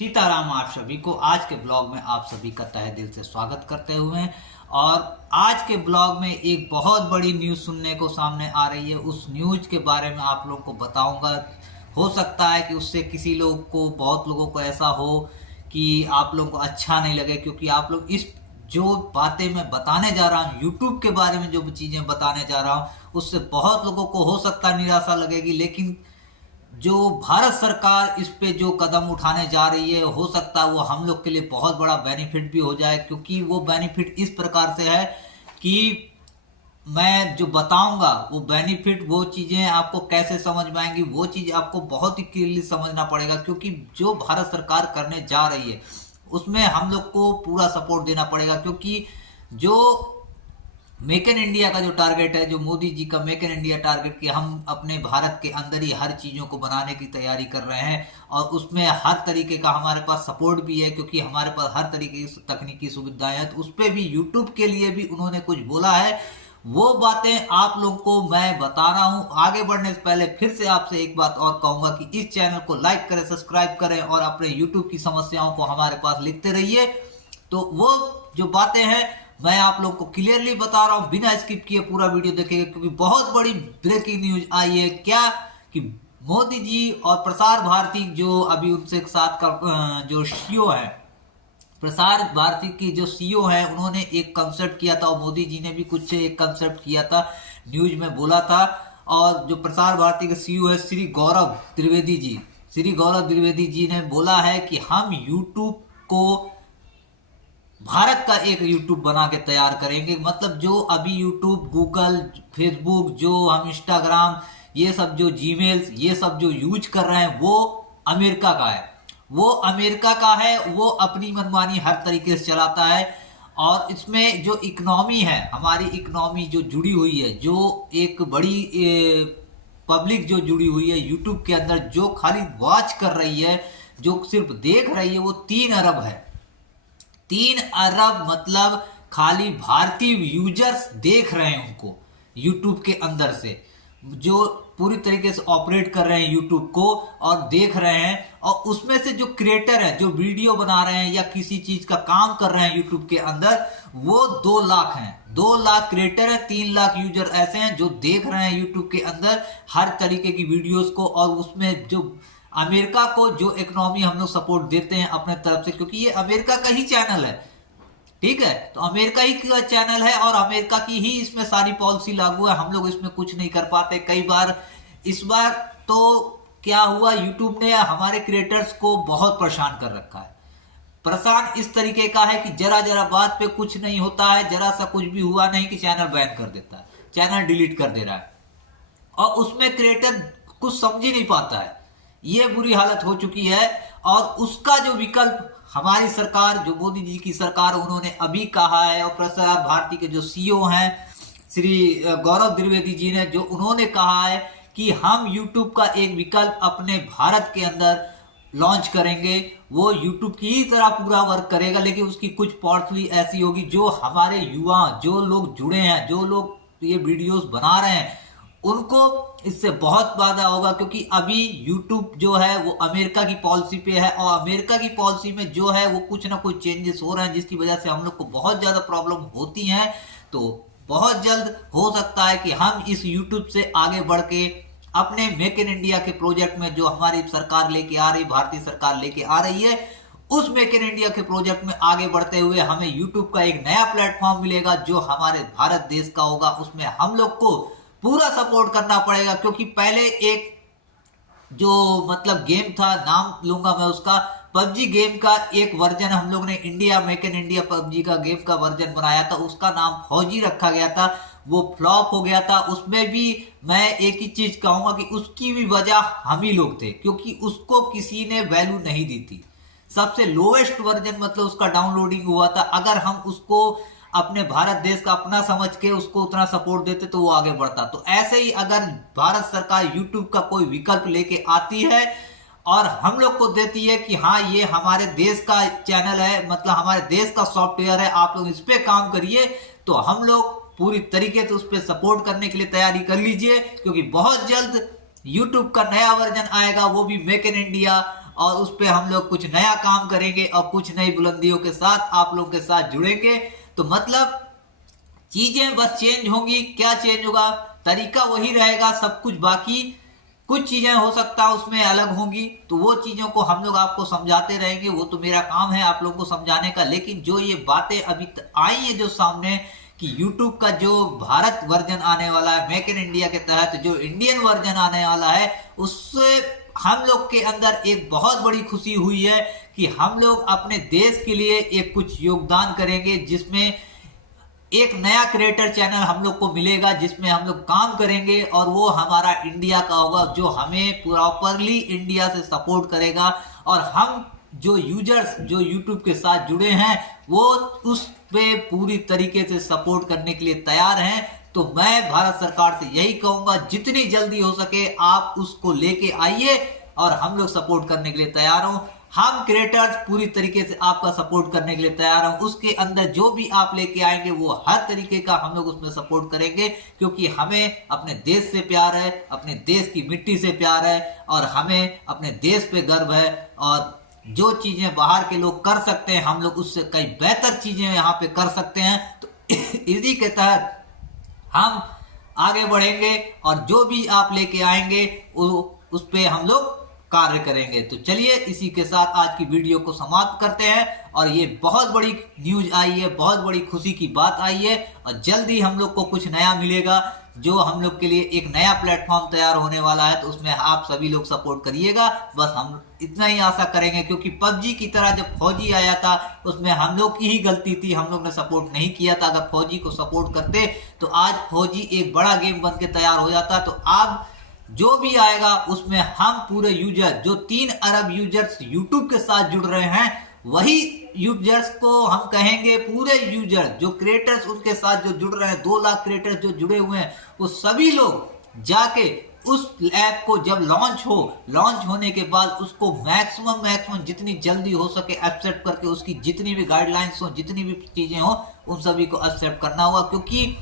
सीताराम। आप सभी को आज के ब्लॉग में आप सभी का तहे दिल से स्वागत करते हुए और आज के ब्लॉग में एक बहुत बड़ी न्यूज़ सुनने को सामने आ रही है। उस न्यूज़ के बारे में आप लोगों को बताऊंगा। हो सकता है कि उससे किसी लोग को, बहुत लोगों को ऐसा हो कि आप लोगों को अच्छा नहीं लगे, क्योंकि आप लोग इस जो बातें मैं बताने जा रहा हूँ, यूट्यूब के बारे में जो चीज़ें बताने जा रहा हूँ, उससे बहुत लोगों को हो सकता है निराशा लगेगी। लेकिन जो भारत सरकार इस पे जो कदम उठाने जा रही है, हो सकता है वो हम लोग के लिए बहुत बड़ा बेनिफिट भी हो जाए। क्योंकि वो बेनिफिट इस प्रकार से है कि मैं जो बताऊंगा वो बेनिफिट, वो चीजें आपको कैसे समझ में आएंगी, वो चीज आपको बहुत ही क्लियरली समझना पड़ेगा। क्योंकि जो भारत सरकार करने जा रही है उसमें हम लोग को पूरा सपोर्ट देना पड़ेगा। क्योंकि जो मेक इन इंडिया का जो टारगेट है, जो मोदी जी का मेक इन इंडिया टारगेट, कि हम अपने भारत के अंदर ही हर चीज़ों को बनाने की तैयारी कर रहे हैं और उसमें हर तरीके का हमारे पास सपोर्ट भी है। क्योंकि हमारे पास हर तरीके की तकनीकी सुविधाएं हैं, तो उस पर भी यूट्यूब के लिए भी उन्होंने कुछ बोला है। वो बातें आप लोगों को मैं बता रहा हूं। आगे बढ़ने से पहले फिर से आपसे एक बात और कहूंगा कि इस चैनल को लाइक करें, सब्सक्राइब करें और अपने यूट्यूब की समस्याओं को हमारे पास लिखते रहिए। तो वो जो बातें हैं मैं आप लोग को क्लियरली बता रहा हूं, बिना स्किप किए पूरा वीडियो देखेंगे। क्योंकि बहुत बड़ी ब्रेकिंग न्यूज आई है क्या कि मोदी जी और प्रसार भारती जो अभी उनसे साथ का जो सीईओ है, प्रसार भारती की जो सीईओ है, उन्होंने एक कंसेप्ट किया था और मोदी जी ने भी कुछ एक कंसेप्ट किया था, न्यूज में बोला था। और जो प्रसार भारती के सीईओ है श्री गौरव त्रिवेदी जी, श्री गौरव त्रिवेदी जी ने बोला है कि हम यूट्यूब को भारत का एक यूट्यूब बना के तैयार करेंगे। मतलब जो अभी यूट्यूब, गूगल, फेसबुक, जो हम इंस्टाग्राम, ये सब जो जीमेल, ये सब जो यूज कर रहे हैं, वो अमेरिका का है। वो अमेरिका का है, वो अपनी मनमानी हर तरीके से चलाता है। और इसमें जो इकोनॉमी है, हमारी इकोनॉमी जो जुड़ी हुई है, जो एक बड़ी पब्लिक जो जुड़ी हुई है यूट्यूब के अंदर, जो खाली वॉच कर रही है, जो सिर्फ देख रही है, वो 3 अरब है। 3 अरब मतलब खाली भारतीय यूजर्स देख रहे हैं उनको यूट्यूब के अंदर से, जो पूरी तरीके से ऑपरेट कर रहे हैं यूट्यूब को और देख रहे हैं। और उसमें से जो क्रिएटर है, जो वीडियो बना रहे हैं या किसी चीज का काम कर रहे हैं यूट्यूब के अंदर, वो 2 लाख हैं। 2 लाख क्रिएटर है, 3 लाख यूजर ऐसे हैं जो देख रहे हैं यूट्यूब के अंदर हर तरीके की वीडियोस को। और उसमें जो अमेरिका को जो इकोनॉमी हम लोग सपोर्ट देते हैं अपने तरफ से, क्योंकि ये अमेरिका का ही चैनल है, ठीक है, तो अमेरिका ही का चैनल है और अमेरिका की ही इसमें सारी पॉलिसी लागू है। हम लोग इसमें कुछ नहीं कर पाते कई बार। इस बार तो क्या हुआ, यूट्यूब ने हमारे क्रिएटर्स को बहुत परेशान कर रखा है। परेशान इस तरीके का है कि जरा जरा बात पे कुछ नहीं होता है, जरा सा कुछ भी हुआ नहीं कि चैनल बैन कर देता है, चैनल डिलीट कर दे रहा है। और उसमें क्रिएटर कुछ समझ ही नहीं पाता है। ये बुरी हालत हो चुकी है। और उसका जो विकल्प हमारी सरकार, जो मोदी जी की सरकार, उन्होंने अभी कहा है, और प्रसार भारती के जो सीईओ हैं श्री गौरव द्विवेदी जी ने, जो उन्होंने कहा है कि हम यूट्यूब का एक विकल्प अपने भारत के अंदर लॉन्च करेंगे। वो यूट्यूब की ही तरह पूरा वर्क करेगा, लेकिन उसकी कुछ पॉलिसी ऐसी होगी जो हमारे युवा, जो लोग जुड़े हैं, जो लोग ये वीडियोस बना रहे हैं, उनको इससे बहुत फायदा होगा। क्योंकि अभी YouTube जो है वो अमेरिका की पॉलिसी पे है और अमेरिका की पॉलिसी में जो है वो कुछ ना कुछ चेंजेस हो रहे हैं, जिसकी वजह से हम लोग को बहुत ज्यादा प्रॉब्लम होती है। तो बहुत जल्द हो सकता है कि हम इस YouTube से आगे बढ़ के अपने मेक इन इंडिया के प्रोजेक्ट में, जो हमारी सरकार लेके आ रही, भारतीय सरकार लेके आ रही है, उस मेक इन इंडिया के प्रोजेक्ट में आगे बढ़ते हुए हमें यूट्यूब का एक नया प्लेटफॉर्म मिलेगा जो हमारे भारत देश का होगा। उसमें हम लोग को पूरा सपोर्ट करना पड़ेगा। क्योंकि पहले एक जो मतलब गेम था, नाम लूंगा मैं उसका, पबजी गेम का एक वर्जन हम लोग ने India, make in India PUBG का गेम का वर्जन बनाया था, उसका नाम फौजी रखा गया था। वो फ्लॉप हो गया था। उसमें भी मैं एक ही चीज कहूंगा कि उसकी भी वजह हम ही लोग थे, क्योंकि उसको किसी ने वैल्यू नहीं दी थी। सबसे लोएस्ट वर्जन मतलब उसका डाउनलोडिंग हुआ था। अगर हम उसको अपने भारत देश का अपना समझ के उसको उतना सपोर्ट देते तो वो आगे बढ़ता। तो ऐसे ही अगर भारत सरकार यूट्यूब का कोई विकल्प लेके आती है और हम लोग को देती है कि हाँ ये हमारे देश का चैनल है, मतलब हमारे देश का सॉफ्टवेयर है, आप लोग इस पे काम करिए, तो हम लोग पूरी तरीके से उस पर सपोर्ट करने के लिए तैयारी कर लीजिए। क्योंकि बहुत जल्द यूट्यूब का नया वर्जन आएगा, वो भी मेक इन इंडिया। और उस पर हम लोग कुछ नया काम करेंगे और कुछ नई बुलंदियों के साथ आप लोग के साथ जुड़ेंगे। तो मतलब चीजें बस चेंज होंगी। क्या चेंज होगा? तरीका वही रहेगा सब कुछ, बाकी कुछ चीजें हो सकता है उसमें अलग होंगी। तो वो चीजों को हम लोग आपको समझाते रहेंगे, वो तो मेरा काम है आप लोगों को समझाने का। लेकिन जो ये बातें अभी आई है जो सामने कि YouTube का जो भारत वर्जन आने वाला है, मेक इन इंडिया के तहत जो इंडियन वर्जन आने वाला है, उससे हम लोग के अंदर एक बहुत बड़ी खुशी हुई है कि हम लोग अपने देश के लिए एक कुछ योगदान करेंगे, जिसमें एक नया क्रिएटर चैनल हम लोग को मिलेगा जिसमें हम लोग काम करेंगे और वो हमारा इंडिया का होगा, जो हमें प्रॉपरली इंडिया से सपोर्ट करेगा। और हम जो यूजर्स जो यूट्यूब के साथ जुड़े हैं वो उस पे पूरी तरीके से सपोर्ट करने के लिए तैयार हैं। तो मैं भारत सरकार से यही कहूंगा, जितनी जल्दी हो सके आप उसको लेके आइए और हम लोग सपोर्ट करने के लिए तैयार हो। हम क्रिएटर्स पूरी तरीके से आपका सपोर्ट करने के लिए तैयार हैं। उसके अंदर जो भी आप लेके आएंगे वो हर तरीके का हम लोग उसमें सपोर्ट करेंगे, क्योंकि हमें अपने देश से प्यार है, अपने देश की मिट्टी से प्यार है और हमें अपने देश पे गर्व है। और जो चीजें बाहर के लोग कर सकते हैं हम लोग उससे कई बेहतर चीजें यहाँ पे कर सकते हैं। तो इसी के तहत हम आगे बढ़ेंगे और जो भी आप लेके आएंगे उस पे हम लोग कार्य करेंगे। तो चलिए इसी के साथ आज की वीडियो को समाप्त करते हैं। और ये बहुत बड़ी न्यूज आई है, बहुत बड़ी खुशी की बात आई है और जल्दी हम लोग को कुछ नया मिलेगा, जो हम लोग के लिए एक नया प्लेटफॉर्म तैयार होने वाला है। तो उसमें आप सभी लोग सपोर्ट करिएगा, बस हम इतना ही आशा करेंगे। क्योंकि पबजी की तरह जब फौजी आया था उसमें हम लोग की ही गलती थी, हम लोग ने सपोर्ट नहीं किया था। अगर फौजी को सपोर्ट करते तो आज फौजी एक बड़ा गेम बन के तैयार हो जाता। तो अब जो भी आएगा उसमें हम पूरे यूजर, जो 3 अरब यूजर्स यूट्यूब के साथ जुड़ रहे हैं, वही यूजर्स को हम कहेंगे, पूरे यूजर जो क्रिएटर्स उनके साथ जो जुड़ रहे हैं, 2 लाख क्रिएटर्स जो जुड़े हुए हैं, वो सभी लोग जाके उस ऐप को जब लॉन्च होने के बाद उसको मैक्सिमम जितनी जल्दी हो सके एक्सेप्ट करके उसकी जितनी भी गाइडलाइंस हो, जितनी भी चीजें हो, उन सभी को एक्सेप्ट करना होगा। क्योंकि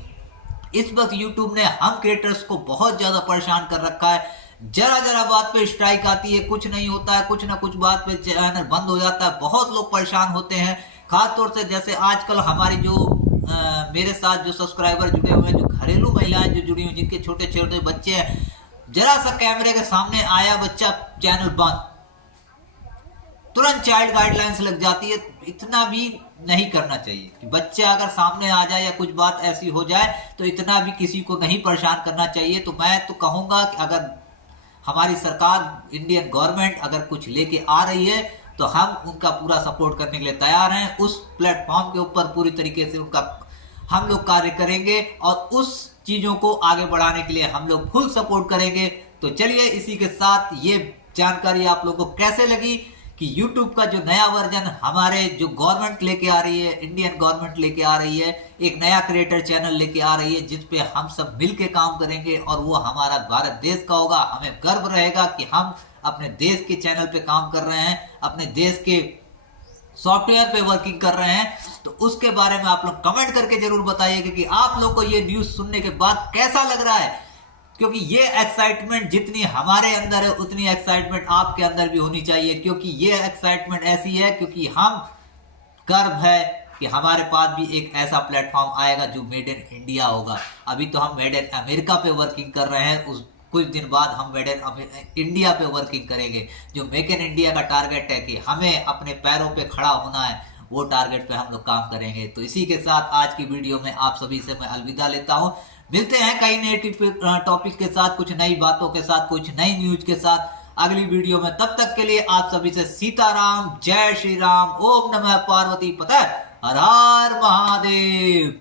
इस वक्त YouTube ने हम क्रिएटर्स को बहुत ज्यादा परेशान कर रखा है। जरा बात पे स्ट्राइक आती है, कुछ नहीं होता है, कुछ ना कुछ बात पे चैनल बंद हो जाता है, बहुत लोग परेशान होते हैं। खासतौर से जैसे आजकल हमारी जो मेरे साथ जो सब्सक्राइबर जुड़े हुए हैं, जो घरेलू महिलाएं जो जुड़ी हुई, जिनके छोटे छोटे बच्चे हैं, जरा सा कैमरे के सामने आया बच्चा, चैनल बंद, तुरंत चाइल्ड गाइडलाइंस लग जाती है। इतना भी नहीं करना चाहिए कि बच्चा अगर सामने आ जाए या कुछ बात ऐसी हो जाए तो इतना भी किसी को नहीं परेशान करना चाहिए। तो मैं तो कहूंगा कि अगर हमारी सरकार, इंडियन गवर्नमेंट अगर कुछ लेके आ रही है तो हम उनका पूरा सपोर्ट करने के लिए तैयार हैं। उस प्लेटफॉर्म के ऊपर पूरी तरीके से उनका हम लोग कार्य करेंगे और उस चीजों को आगे बढ़ाने के लिए हम लोग फुल सपोर्ट करेंगे। तो चलिए इसी के साथ ये जानकारी आप लोगों को कैसे लगी कि YouTube का जो नया वर्जन हमारे जो गवर्नमेंट लेके आ रही है, इंडियन गवर्नमेंट लेके आ रही है, एक नया क्रिएटर चैनल लेके आ रही है जिसपे हम सब मिलके काम करेंगे और वो हमारा भारत देश का होगा। हमें गर्व रहेगा कि हम अपने देश के चैनल पे काम कर रहे हैं, अपने देश के सॉफ्टवेयर पे वर्किंग कर रहे हैं। तो उसके बारे में आप लोग कमेंट करके जरूर बताइएगा कि आप लोग को ये न्यूज सुनने के बाद कैसा लग रहा है। क्योंकि ये एक्साइटमेंट जितनी हमारे अंदर है उतनी एक्साइटमेंट आपके अंदर भी होनी चाहिए। क्योंकि ये एक्साइटमेंट ऐसी है क्योंकि हम गर्व है कि हमारे पास भी एक ऐसा प्लेटफॉर्म आएगा जो मेड इन इंडिया होगा। अभी तो हम मेड इन अमेरिका पे वर्किंग कर रहे हैं, उस कुछ दिन बाद हम मेड इन इंडिया पे वर्किंग करेंगे। जो मेक इन इंडिया का टारगेट है कि हमें अपने पैरों पे खड़ा होना है, वो टारगेट पे हम लोग काम करेंगे। तो इसी के साथ आज की वीडियो में आप सभी से मैं अलविदा लेता हूं। मिलते हैं कई नए टॉपिक के साथ, कुछ नई बातों के साथ, कुछ नई न्यूज के साथ अगली वीडियो में। तब तक के लिए आप सभी से सीताराम, जय श्री राम, ओम नमः पार्वती पते, हर हर महादेव।